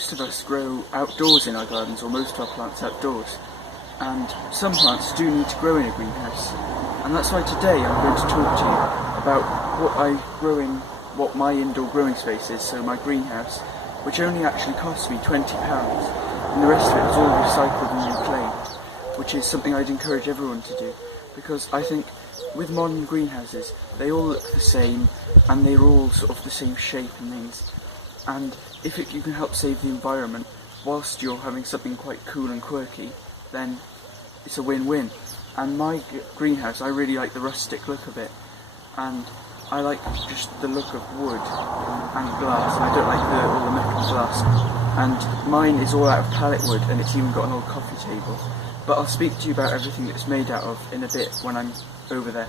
most of us grow outdoors in our gardens, or most of our plants outdoors, and some plants do need to grow in a greenhouse, and that's why today I'm going to talk to you about what I grow in what my indoor growing space is, so my greenhouse, which only actually cost me £20, and the rest of it is all recycled and reclaimed, which is something I'd encourage everyone to do, because I think with modern greenhouses they all look the same and they're all sort of the same shape and things, and if you can help save the environment whilst you're having something quite cool and quirky, then it's a win-win. And my greenhouse, I really like the rustic look of it, and I like just the look of wood and glass, and I don't like all the metal glass. And mine is all out of pallet wood, and it's even got an old coffee table. But I'll speak to you about everything it's made out of in a bit when I'm over there.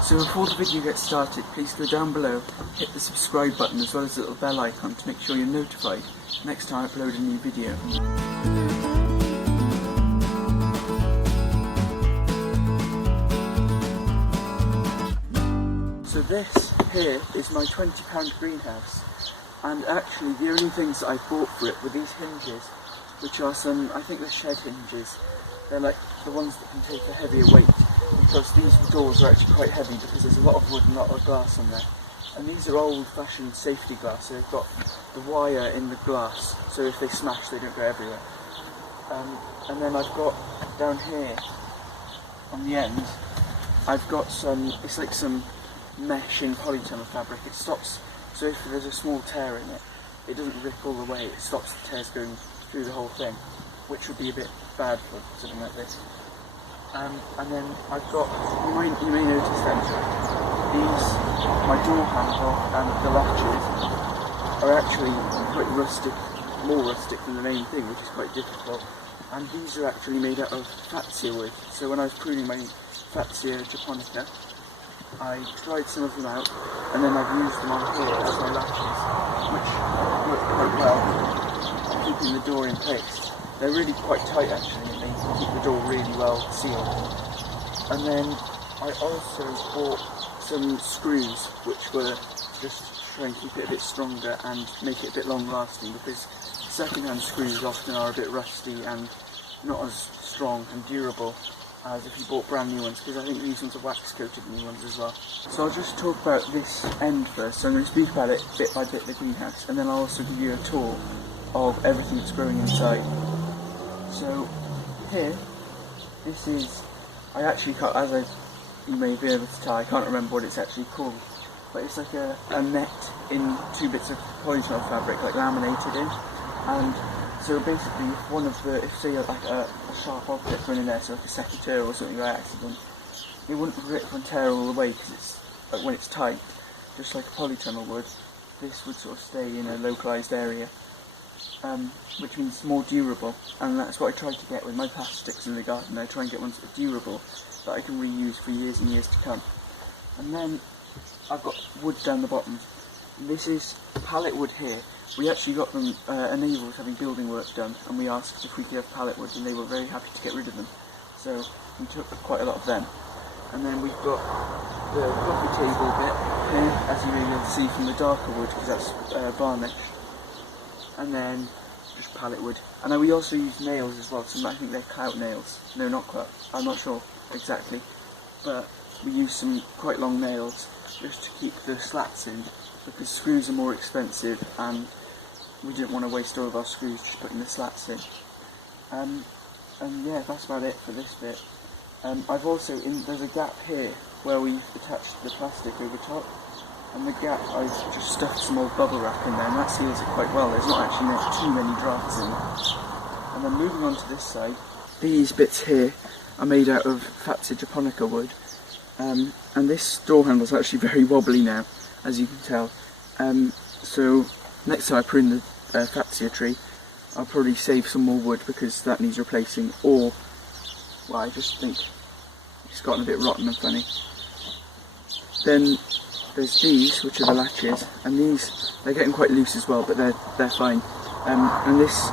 So before the video gets started, please go down below, hit the subscribe button as well as the little bell icon to make sure you're notified next time I upload a new video. So this here is my £20 greenhouse, and actually the only things that I bought for it were these hinges, which are some, I think they're shed hinges. They're like the ones that can take a heavier weight, because these doors are actually quite heavy because there's a lot of wood and a lot of glass on there. And these are old-fashioned safety glass, so they've got the wire in the glass, so if they smash they don't go everywhere. And then I've got down here on the end, I've got some, it's like some mesh in polytunnel fabric. It stops, so if there's a small tear in it, it doesn't rip all the way, it stops the tears going through the whole thing, which would be a bit bad for something like this. And then I've got, you may notice that these, my door handle and the latches are actually quite rustic, more rustic than the main thing, which is quite difficult. And these are actually made out of fatsia wood. So when I was pruning my fatsia japonica, I tried some of them out, and then I've used them on here as my latches, which work quite well, keeping the door in place. They're really quite tight actually, and they keep the door really well sealed. And then I also bought some screws, which were just to try and keep it a bit stronger and make it a bit long lasting, because second-hand screws often are a bit rusty and not as strong and durable as if you bought brand new ones, because I think these ones are wax coated new ones as well. So I'll just talk about this end first. So I'm going to speak about it bit by bit, the greenhouse, and then I'll also give you a tour of everything that's growing inside. So here, this is, I actually can't, you may be able to tell, I can't remember what it's actually called, but it's like a net in 2 bits of polytunnel fabric, like laminated in, and so basically if say like a sharp object went in there, so like a secateur or something by accident, it wouldn't rip and tear all the way, because it's like when it's tight, just like a polytunnel would, this would sort of stay in a localised area, which means more durable, and that's what I try to get with my plastics in the garden. I try and get ones that are durable, that I can reuse for years and years to come. And then I've got wood down the bottom. This is pallet wood here. We actually got them, a neighbour was having building work done, and we asked if we could have pallet wood, and they were very happy to get rid of them. So we took quite a lot of them. And then we've got the coffee table bit here, as you may be able to see from the darker wood, because that's varnish. And then just pallet wood. And then we also use nails as well, so I think they're clout nails. No, not clout, I'm not sure exactly. But we use some quite long nails just to keep the slats in, because screws are more expensive and we didn't want to waste all of our screws just putting the slats in. And yeah, that's about it for this bit. I've also, there's a gap here where we've attached the plastic over top, and the gap I've just stuffed some old bubble wrap in there, and that seals it quite well. There's not actually too many drafts in it. And then moving on to this side, these bits here are made out of fatsia japonica wood, and this door handle is actually very wobbly now, as you can tell. So next time I prune the fatsia tree, I'll probably save some more wood because that needs replacing, or, well, I just think it's gotten a bit rotten and funny. Then there's these, which are the latches, and these, they're getting quite loose as well, but they're fine. And this,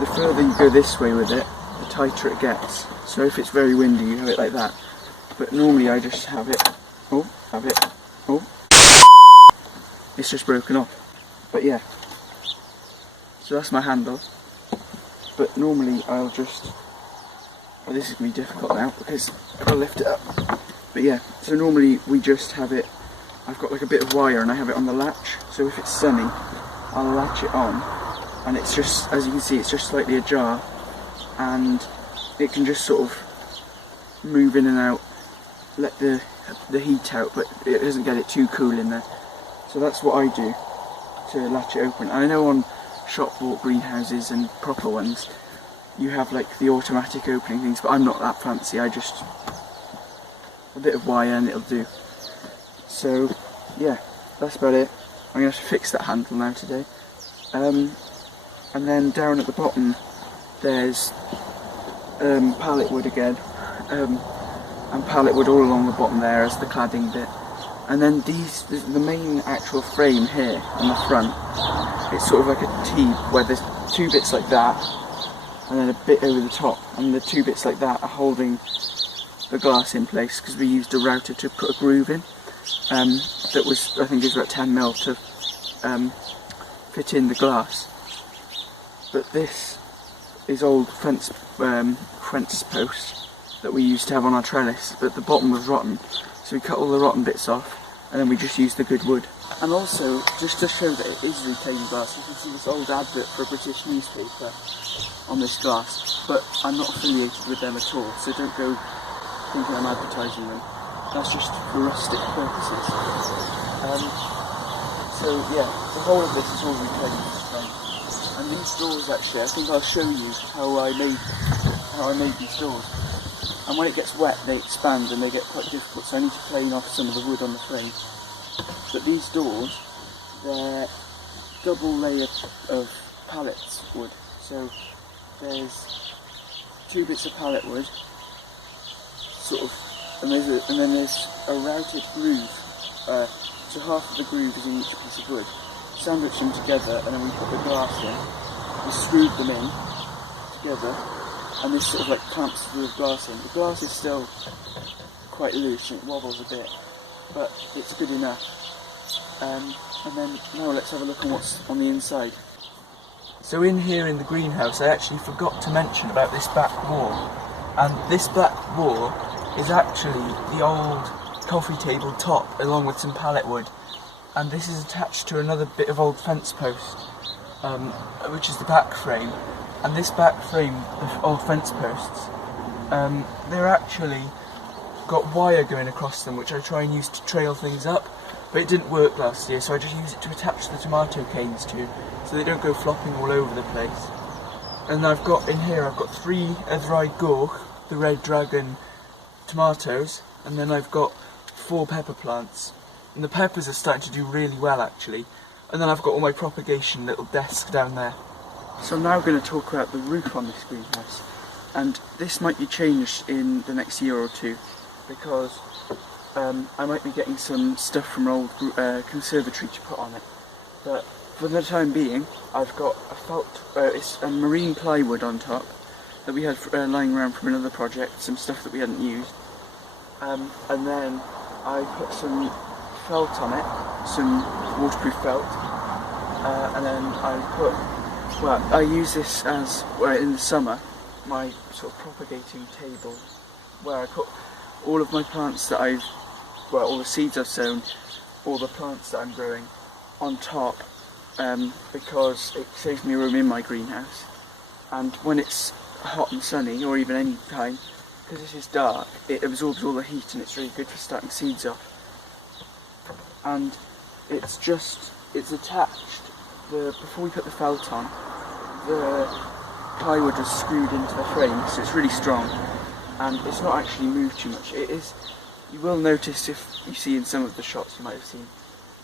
the further you go this way with it, the tighter it gets. So if it's very windy, you have it like that. But normally I just have it, it's just broken off. But yeah, So that's my handle. But normally I'll just, well, this is going to be difficult now because I've got to lift it up. But yeah, so normally we just have it, I've got like a bit of wire and I have it on the latch. So if it's sunny, I'll latch it on. And it's just, as you can see, it's just slightly ajar. And it can just sort of move in and out, let the heat out, but it doesn't get it too cool in there. So that's what I do to latch it open. I know on shop-bought greenhouses and proper ones you have like the automatic opening things, but I'm not that fancy. I just, a bit of wire and it'll do. So yeah, that's about it. I'm going to have to fix that handle now today. And then down at the bottom there's pallet wood again, and pallet wood all along the bottom there as the cladding bit. And then the main actual frame here on the front, it's sort of like a T where there's two bits like that and then a bit over the top, and the two bits like that are holding the glass in place because we used a router to put a groove in that was, I think it was about 10mm to fit in the glass. But this is old fence posts that we used to have on our trellis, but the bottom was rotten, so we cut all the rotten bits off and then we just used the good wood. And also, just to show that it is reclaimed glass, you can see this old advert for a British newspaper on this glass, but I'm not affiliated with them at all, so don't go thinking I'm advertising them. That's just for rustic purposes. So yeah, the whole of this is all reclaimed. And these doors, actually, I think I'll show you how I made these doors. And when it gets wet, they expand and they get quite difficult, so I need to plane off some of the wood on the frame. But these doors, they're double layer of pallets wood. So there's two bits of pallet wood, sort of, and then there's a routed groove. So half of the groove is in each piece of wood. Sandwich them together, and then we put the glass in. We screwed them in together, and this sort of like clamps the glass in. The glass is still quite loose and it wobbles a bit, but it's good enough. And then now let's have a look on what's on the inside. So in here in the greenhouse, I actually forgot to mention about this back wall, and this back wall is actually the old coffee table top along with some pallet wood. And this is attached to another bit of old fence post, which is the back frame. And this back frame, the old fence posts, they're actually got wire going across them, which I try and use to trail things up, but it didn't work last year, so I just use it to attach the tomato canes to, so they don't go flopping all over the place. And I've got in here, I've got 3 Etherai Gorch, the Red Dragon tomatoes, and then I've got 4 pepper plants. And the peppers are starting to do really well actually. And then I've got all my propagation little desk down there. So I'm now going to talk about the roof on this greenhouse. And this might be changed in the next year or two, because I might be getting some stuff from an old conservatory to put on it. But for the time being, I've got a felt, it's a marine plywood on top that we had lying around from another project, some stuff that we hadn't used. And then I put some felt on it, some waterproof felt, and then I use this as, in the summer, my sort of propagating table, where I put all of my plants that all the seeds I've sown, all the plants that I'm growing on top, because it saves me room in my greenhouse. And when it's hot and sunny, or even any time, because this is dark, it absorbs all the heat and it's really good for starting seeds off. And it's attached, before we put the felt on, the plywood was screwed into the frame, so it's really strong, and it's not actually moved too much. It is, you will notice if you see in some of the shots you might have seen,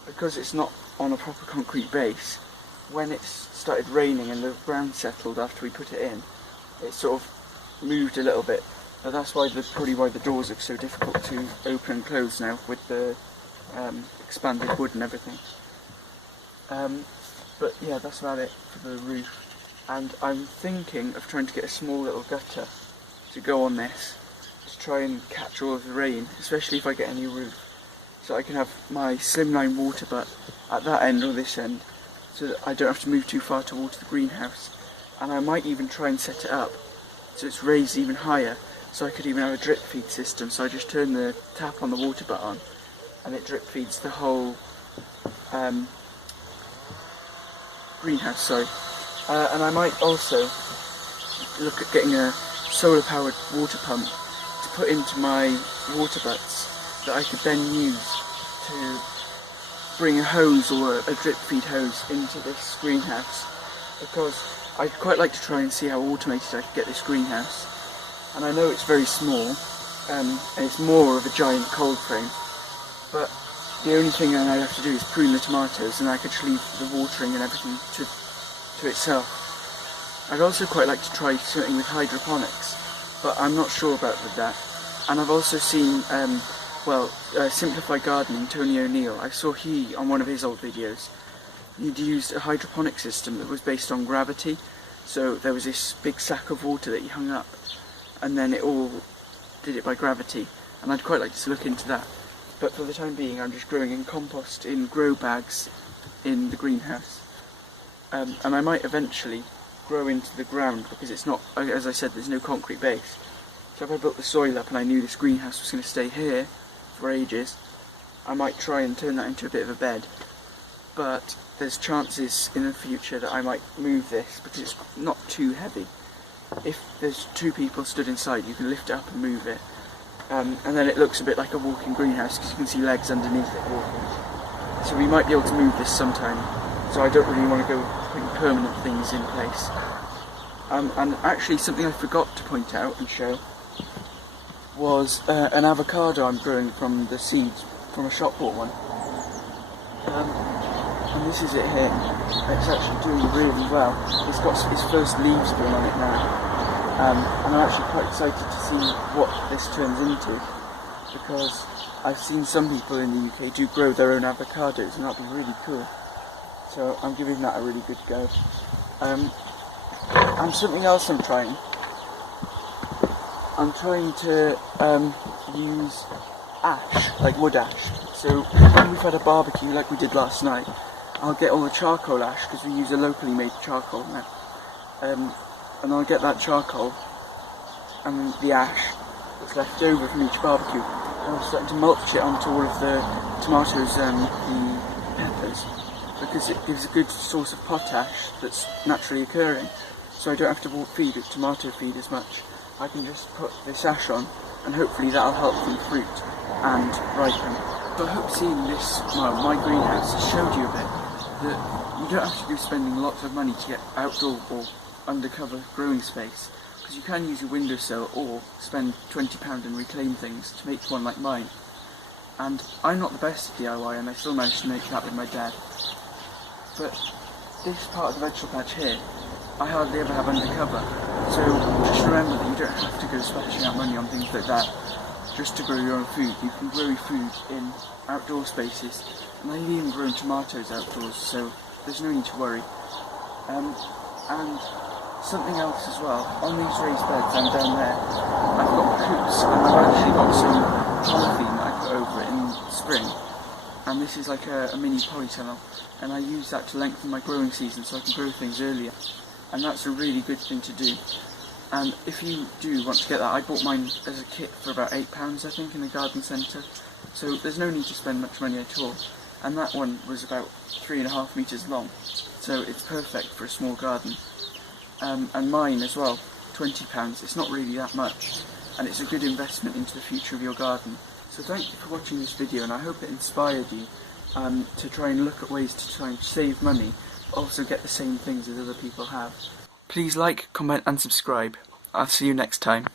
because it's not on a proper concrete base, when it's started raining and the ground settled after we put it in, it sort of moved a little bit. But that's probably why the doors are so difficult to open and close now with the expanded wood and everything. But yeah, that's about it for the roof. And I'm thinking of trying to get a small little gutter to go on this, to try and catch all of the rain, especially if I get a new roof. So I can have my slimline water butt at that end or this end, so that I don't have to move too far to water the greenhouse. And I might even try and set it up so it's raised even higher, so I could even have a drip feed system. So I just turn the tap on the water butt on and it drip feeds the whole greenhouse, sorry. And I might also look at getting a solar powered water pump to put into my water butts that I could then use to bring a hose or a drip feed hose into this greenhouse, because I'd quite like to try and see how automated I could get this greenhouse. And I know it's very small, and it's more of a giant cold frame, but the only thing I'd have to do is prune the tomatoes, and I could just leave the watering and everything to itself. I'd also quite like to try something with hydroponics, but I'm not sure about that. And I've also seen Simplify Gardening, Tony O'Neill. I saw on one of his old videos, he'd used a hydroponic system that was based on gravity. So there was this big sack of water that he hung up, and then it all did it by gravity. And I'd quite like to look into that. But for the time being, I'm just growing in compost in grow bags in the greenhouse. And I might eventually grow into the ground, because it's not, as I said, there's no concrete base. So if I built the soil up and I knew this greenhouse was going to stay here for ages, I might try and turn that into a bit of a bed. But there's chances in the future that I might move this, because it's not too heavy. If there's two people stood inside, you can lift it up and move it. And then it looks a bit like a walking greenhouse, because you can see legs underneath it walking. So we might be able to move this sometime. So I don't really want to go putting permanent things in place. And actually something I forgot to point out and show was an avocado I'm growing from the seeds, from a shop bought one. And this is it here. It's actually doing really well. It's got its first leaves going on it now. And I'm actually quite excited to see what this turns into, because I've seen some people in the UK do grow their own avocados, and that'd be really cool. So I'm giving that a really good go. And something else I'm trying to use ash, like wood ash. So when we've had a barbecue like we did last night, I'll get all the charcoal ash, because we use a locally made charcoal now. And I'll get that charcoal and the ash that's left over from each barbecue, and I'm starting to mulch it onto all of the tomatoes and the peppers, because it gives a good source of potash that's naturally occurring. So I don't have to feed it tomato feed as much. I can just put this ash on, and hopefully that'll help them fruit and ripen. So I hope seeing this, my greenhouse, has showed you a bit that you don't have to go spending lots of money to get outdoor or undercover growing space, because you can use your windowsill or spend £20 and reclaim things to make one like mine. And I'm not the best at DIY, and I still managed to make that with my dad. But this part of the vegetable patch here, I hardly ever have undercover. So just remember that you don't have to go splashing out money on things like that just to grow your own food. You can grow your food in outdoor spaces, and I've even grown tomatoes outdoors, so there's no need to worry. And something else as well, on these raised beds I'm down there, I've got coops, and I've actually got some polythene that I put over it in spring, and this is like a mini polytunnel, and I use that to lengthen my growing season so I can grow things earlier, and that's a really good thing to do. And if you do want to get that, I bought mine as a kit for about £8 I think in the garden centre, so there's no need to spend much money at all. And that one was about 3.5 metres long, so it's perfect for a small garden. And mine as well, £20, it's not really that much, and it's a good investment into the future of your garden. So thank you for watching this video, and I hope it inspired you to try and look at ways to try and save money, but also get the same things as other people have. Please like, comment and subscribe. I'll see you next time.